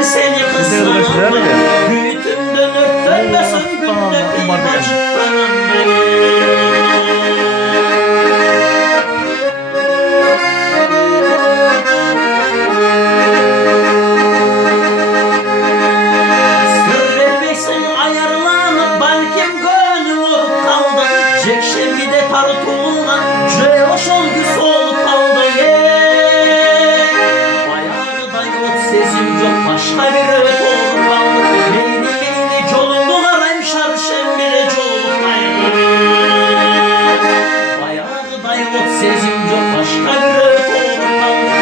Ben seni kıskanam büyütüm dönüp dönmesin günde kıymacıktanım beni. Sır vermeksin ayarlanıp balkim gönlüm olup kaldı. Cekşemi de tartılgan cüre hoş olgusu olup kaldı. Bayağı da yok sesim yok başka bir öğüt olup kaldı. Leyli yolunu arayım şarşem bile colup kaydı. Bayağı da yok sesim yok başka bir öğüt olup kaldı.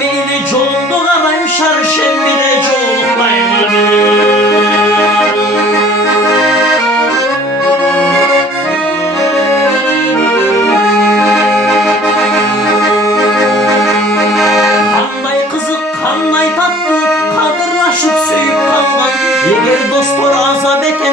Leyli yolunu arayım şarşem bile colup kaydı. Kanday kızık, kanday tatlı, kadırlaşıp süyüp kalgan. Eğer dostlar azap eken